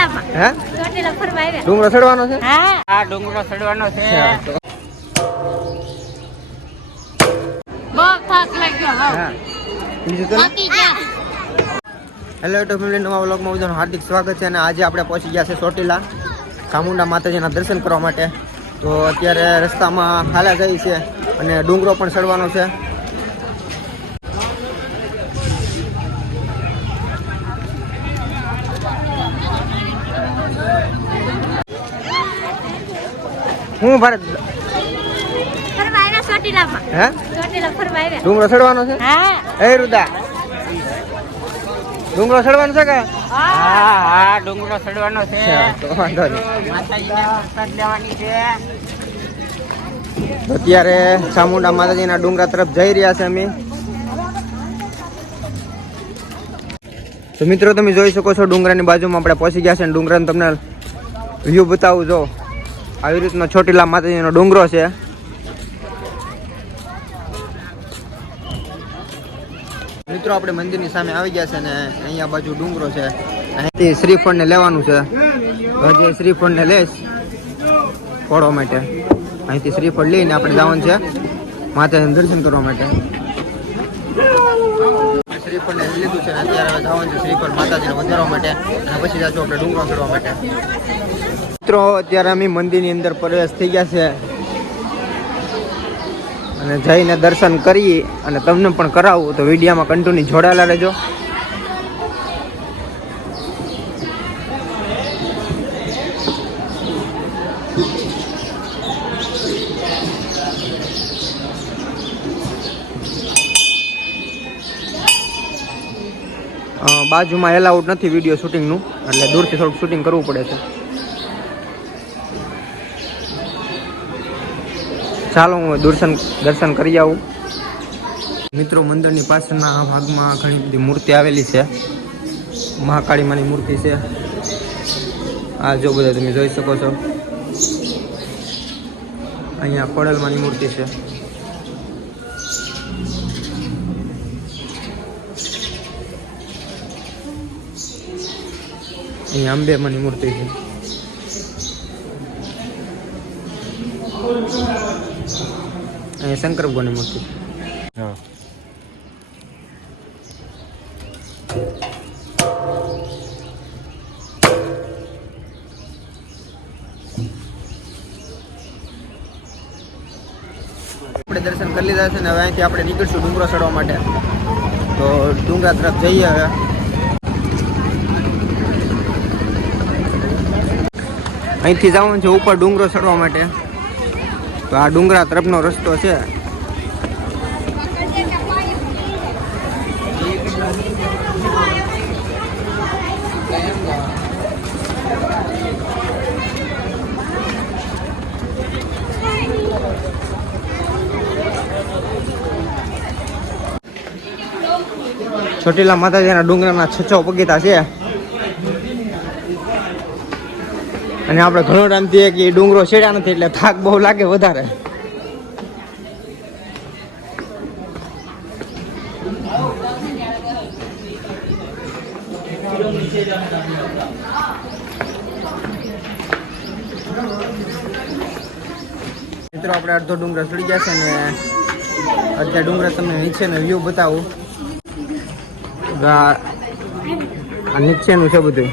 હે ડુંગરો ચડવાનો છે? હા ડુંગરો ચડવાનો છે. હેલો યુટ્યુબ ફેમિલી, નવા વ્લોગમાં બધાનું હાર્દિક સ્વાગત છે. અને આજે આપણે પહોંચી ગયા છે ચોટીલા ચામુંડા માતાજીના દર્શન કરવા માટે. તો અત્યારે રસ્તામાં હાલા જાય છે અને ડુંગરો પણ ચડવાનો છે. હું ભારત હે ડુંગરો ચડવાનો છે? એ રુદા ડુંગરો ચડવાનો છે કે? હા ડુંગરો ચડવાનો છે. તો વાંધો નહીં. માતાજીને પ્રસાદ લેવાની છે. અત્યારે ચામુંડા માતાજીના ડુંગરા તરફ જઈ રહ્યા છે અમે. તો મિત્રો તમે જોઈ શકો છો ડુંગરાની બાજુમાં આપણે પહોંચી ગયા છે અને ડુંગરાને તમને વ્યૂ બતાવું. જો આવી રીતનો ચોટીલા માતાજીનો ડુંગરો છે. મિત્રો આપણે મંદિરની સામે આવી ગયા છે અને અહીંયા બાજુ ડુંગરો છે. અહીંથી શ્રીફળને લેવાનું છે. હજી શ્રીફળને લઈશ ફોડવા માટે. અહીંથી શ્રીફળ લઈને આપણે જવાનું છે માતાજીનું દર્શન કરવા માટે. શ્રીફળને લીધું છે અને અત્યારે હવે જવાનું છે શ્રીફળ માતાજીને વધારવા માટે અને પછી જાશું આપણે ડુંગરો ચડવા માટે. મિત્રો અત્યારે અમે મંદિરની અંદર પ્રવેશ થઈ ગયા છે અને જઈને દર્શન કરી અને તમને પણ કરાવું. તો વિડીયોમાં કન્ટિન્યુ જોડાયેલા રહેજો. બાજુમાં એલાઉડ નથી વિડીયો શૂટિંગનું, એટલે દૂરથી થોડુંક શૂટિંગ કરવું પડે છે. ચાલો હું દર્શન કરી આવું. મિત્રો મંદિરની પાછળના ભાગમાં ઘણી બધી મૂર્તિ આવેલી છે. મહાકાળી માની મૂર્તિ છે. આ જો બધા તમે જોઈ શકો છો. અહીંયા ખોડલમાની મૂર્તિ છે. અહીંયા અંબેમાની મૂર્તિ છે. અહીંયા શંકર ભગવાનની મૂર્તિ. હા આપણે દર્શન કરી લીધા છે ને હવે અહીંથી આપણે નીકળશું ડુંગરો ચડવા માટે. તો ડુંગરા તરફ જઈએ હવે. અહીંથી જવાનું છે ઉપર ડુંગરો ચડવા માટે. તો આ ડુંગરા તરફનો રસ્તો છે. ચોટીલા માતાજીના ડુંગરાના 6 પગીતા છે અને આપણે ઘણો ટાઈમથી કે ડુંગરો ચડ્યા નથી એટલે થાક બહુ લાગે વધારે. મિત્રો આપણે અડધો ડુંગર ચડી ગયા છે ને અત્યારે ડુંગર તમને નીચેનો વ્યૂ બતાવું. આ નીચેનું છે બધું.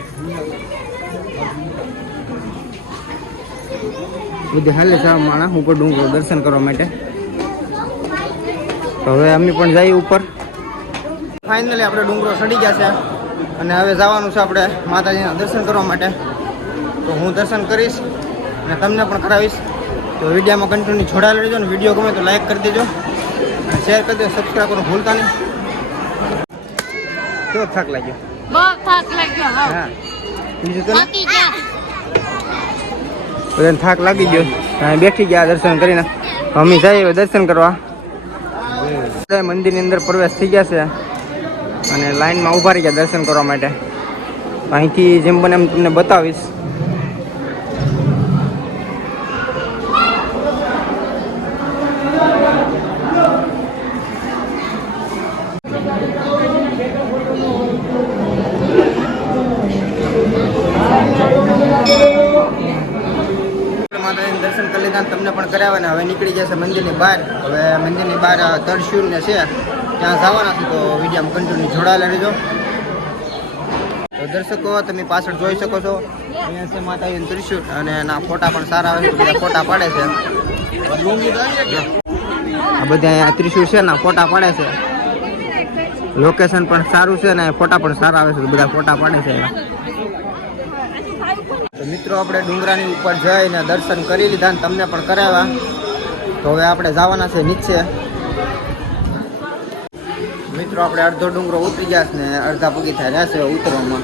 બધી હાલે છે માણસ ઉપર ડુંગરો દર્શન કરવા માટે. તો હવે અમે પણ જઈએ ઉપર. ફાઇનલી આપણે ડુંગરો ચડી ગયા છે અને હવે જવાનું છે આપણે માતાજીના દર્શન કરવા માટે. તો હું દર્શન કરીશ અને તમને પણ કરાવીશ. તો વિડીયોમાં કન્ટિન્યુ જોડાયેલા રહેજો ને વિડીયો ગમે તો લાઈક કરી દેજો અને શેર કરી દેજો. સબસ્ક્રાઈબ કરવાનું ભૂલતા નહીં. કેવો થાક લાગ્યો? બહુ થાક લાગ્યો. હા બીજું તો બધાને થાક લાગી ગયો. બેઠી ગયા દર્શન કરીને. અમે જઈએ દર્શન કરવા. મંદિરની અંદર પ્રવેશ થઈ ગયા છે અને લાઈનમાં ઊભા રહી ગયા દર્શન કરવા માટે. અહીંથી જેમ બને એમ તમને બતાવીશ. લીધા ને તમને પણ કરાવ્યા ને હવે નીકળી જશે મંદિરની બહાર. હવે મંદિરની બહાર ત્રિશુલ ને છે ત્યાં જવાના છે, તો વિડીયોમાં કન્ટિન્યુ જોડાયેલા રહેજો. તો દર્શકો તમે પાછળ જોઈ શકો છો, અહીંયા છે માતાજીનું ત્રિશુલ અને એના ફોટા પણ સારા આવે છે, બધા ફોટા પાડે છે. આ બધા અહીંયા ત્રિશુલ છે ને ફોટા પાડે છે. લોકેશન પણ સારું છે ને ફોટા પણ સારા આવે છે, તો બધા ફોટા પાડે છે. તો મિત્રો આપણે ડુંગરાની ઉપર જઈને દર્શન કરી લીધા ને તમને પણ કરાવ્યા. તો હવે આપણે જવાના છે નીચે. મિત્રો આપણે અડધો ડુંગરો ઉતરી ગયા છે ને અડધા પગી રહ્યા છે ઉતરવામાં.